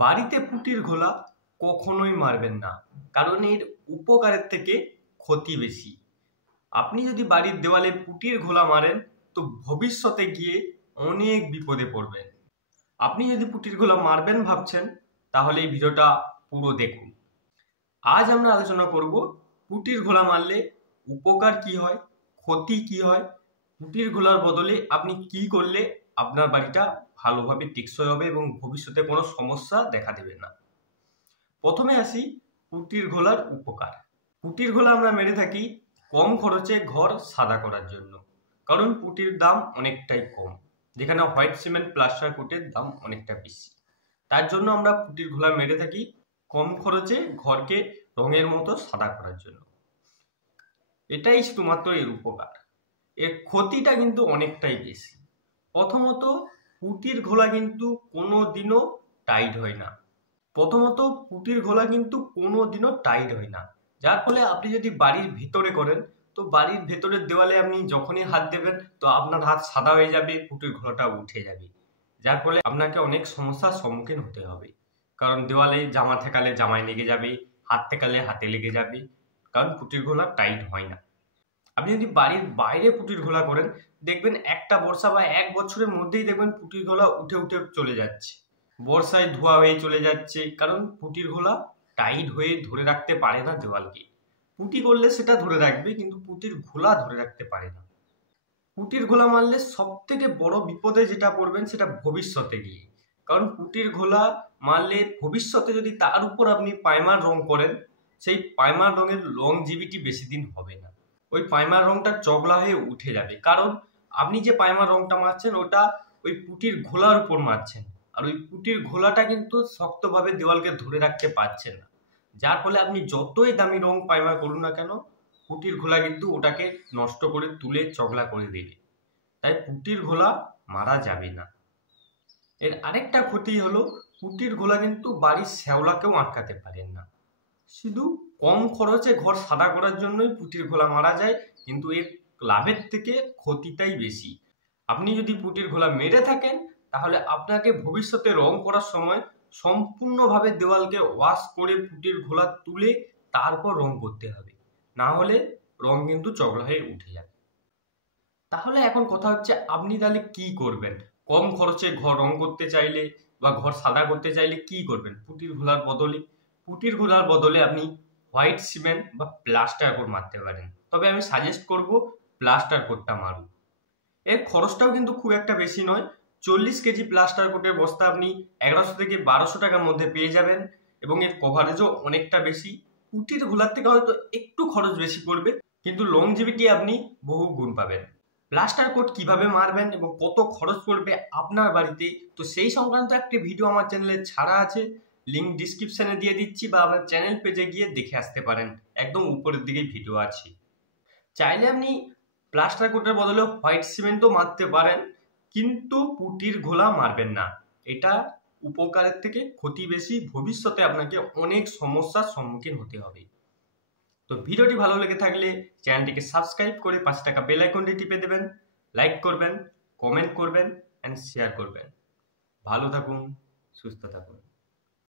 বাড়িতে পুঁটির ঘোলা কখনোই মারবেন না, কারণ এর উপকারের থেকে ক্ষতি বেশি। আপনি যদি বাড়ির দেওয়ালে পুঁটির ঘোলা মারেন তো ভবিষ্যতে গিয়ে অনেক বিপদে পড়বেন। আপনি যদি পুঁটির ঘোলা মারবেন ভাবছেন তাহলে এই ভিডিওটা পুরো দেখুন। আজ আমরা আলোচনা করব পুঁটির ঘোলা মারলে উপকার কি হয়, ক্ষতি কি হয়, পুঁটির ঘোলার বদলে আপনি কি করলে আপনার বাড়িটা ভালোভাবে টেকসই হবে এবং ভবিষ্যতে কোনো সমস্যা দেখা দেবে না। প্রথমে আসি পুঁটির ঘোলার উপকার। পুঁটির ঘোলা আমরা মেরে থাকি কম খরচে ঘর সাদা করার জন্য, কারণ পুঁটির দাম অনেকটাই কম, যেখানে হোয়াইট সিমেন্ট প্লাস্টার কোটের দাম অনেকটা বেশি। তার জন্য আমরা পুঁটির ঘোলা মেরে থাকি কম খরচে ঘরকে রঙের মতো সাদা করার জন্য। এটাই শুধুমাত্র এর উপকার। এর ক্ষতিটা কিন্তু অনেকটাই বেশি। প্রথমত, পুঁটির ঘোলা কিন্তু কোনোদিনও টাইট হয় না। যার ফলে আপনি যদি বাড়ির ভিতরে করেন তো বাড়ির ভেতরের দেওয়ালে আপনি যখনই হাত দেবেন তো আপনার হাত সাদা হয়ে যাবে, পুঁটির ঘোলাটা উঠে যাবে, যার ফলে আপনাকে অনেক সমস্যার সম্মুখীন হতে হবে। কারণ দেওয়ালে জামা ঠেকালে জামায় লেগে যাবে, হাত ঠেকালে হাতে লেগে যাবে, কারণ পুঁটির ঘোলা টাইট হয় না। আপনি যদি বাড়ির বাইরে পুঁটির ঘোলা করেন দেখবেন একটা বর্ষা বা এক বছরের মধ্যেই দেখবেন পুঁটির ঘোলা উঠে উঠে চলে যাচ্ছে, বর্ষায় ধোয়া হয়ে চলে যাচ্ছে, কারণ পুঁটির ঘোলা টাইট হয়ে ধরে রাখতে পারে না দেওয়ালকে। পুঁটি করলে সেটা ধরে রাখবে, কিন্তু পুঁটির ঘোলা ধরে রাখতে পারে না। পুঁটির ঘোলা মারলে সব থেকে বড় বিপদে যেটা পড়বেন সেটা ভবিষ্যতে গিয়ে, কারণ পুঁটির ঘোলা মারলে ভবিষ্যতে যদি তার উপর আপনি পাইমার রং করেন, সেই পাইমার রঙের লংজিভিটি বেশি দিন হবে না। ওই পাইমার রংটা চগলা হয়ে উঠে যাবে, কারণ আপনি যে পাইমার রংটা মারছেন ওটা ওই পুঁটির ঘোলার উপর মারছেন, আর ওই পুঁটির ঘোলাটা কিন্তু শক্তভাবে দেওয়ালকে ধরে রাখতে পারছেন না, যার ফলে আপনি যতই দামি রং পাইমার করুন না কেন পুঁটির ঘোলা কিন্তু ওটাকে নষ্ট করে তুলে চগলা করে দেবে। তাই পুঁটির ঘোলা মারা যাবে না। এর আরেকটা ক্ষতি হলো পুঁটির ঘোলা কিন্তু বাড়ির শ্যাওলাকেও আটকাতে পারেন না। শুধু কম খরচে ঘর সাদা করার জন্যই পুঁটির ঘোলা মারা যায়, কিন্তু এর লাভের থেকে ক্ষতিটাই বেশি। আপনি যদি পুঁটির ঘোলা মেরে থাকেন তাহলে আপনাকে ভবিষ্যতে রং করার সময় সম্পূর্ণভাবে দেওয়ালকে ওয়াশ করে পুঁটির ঘোলা তুলে তারপর রং করতে হবে, না হলে রং কিন্তু চগলা হয়ে উঠে যাবে। তাহলে এখন কথা হচ্ছে আপনি তাহলে কি করবেন? কম খরচে ঘর রং করতে চাইলে বা ঘর সাদা করতে চাইলে কি করবেন? পুঁটির ঘোলার বদলে আপনি হোয়াইট সিমেন্ট বা প্লাস্টার কোট মারতে পারেন, তবে আমি সাজেস্ট করব প্লাস্টার কোটটা মারুন। এর খরচটাও কিন্তু খুব একটা বেশি নয়। 40 কেজি প্লাস্টার কোটের বস্তা আপনি 1100 থেকে 1200 টাকার মধ্যে পেয়ে যাবেন, এবং এর কভারেজও অনেকটা বেশি। পুঁটির ঘোলার থেকে হয়তো একটু খরচ বেশি পড়বে, কিন্তু লংজিভিটি আপনি বহু গুণ পাবেন। প্লাস্টার কোট কিভাবে মারবেন এবং কত খরচ পড়বে আপনার বাড়িতে, তো সেই সংক্রান্ত একটি ভিডিও আমার চ্যানেলে ছাড়া আছে, লিঙ্ক ডিসক্রিপশনে দিয়ে দিচ্ছি, বা আমার চ্যানেল পেজে গিয়ে দেখে আসতে পারেন, একদম উপরের দিকে ভিডিও আছে। চাইলে আপনি প্লাস্টার কোটের বদলে হোয়াইট সিমেন্টও মারতে পারেন, কিন্তু পুঁটির ঘোলা মারবেন না। এটা উপকারের থেকে ক্ষতি বেশি, ভবিষ্যতে আপনাকে অনেক সমস্যার সম্মুখীন হতে হবে। তো ভিডিওটি ভালো লেগে থাকলে চ্যানেলটিকে সাবস্ক্রাইব করে পাশে থাকা বেল আইকনটি টিপে দেবেন, লাইক করবেন, কমেন্ট করবেন অ্যান্ড শেয়ার করবেন। ভালো থাকুন, সুস্থ থাকুন।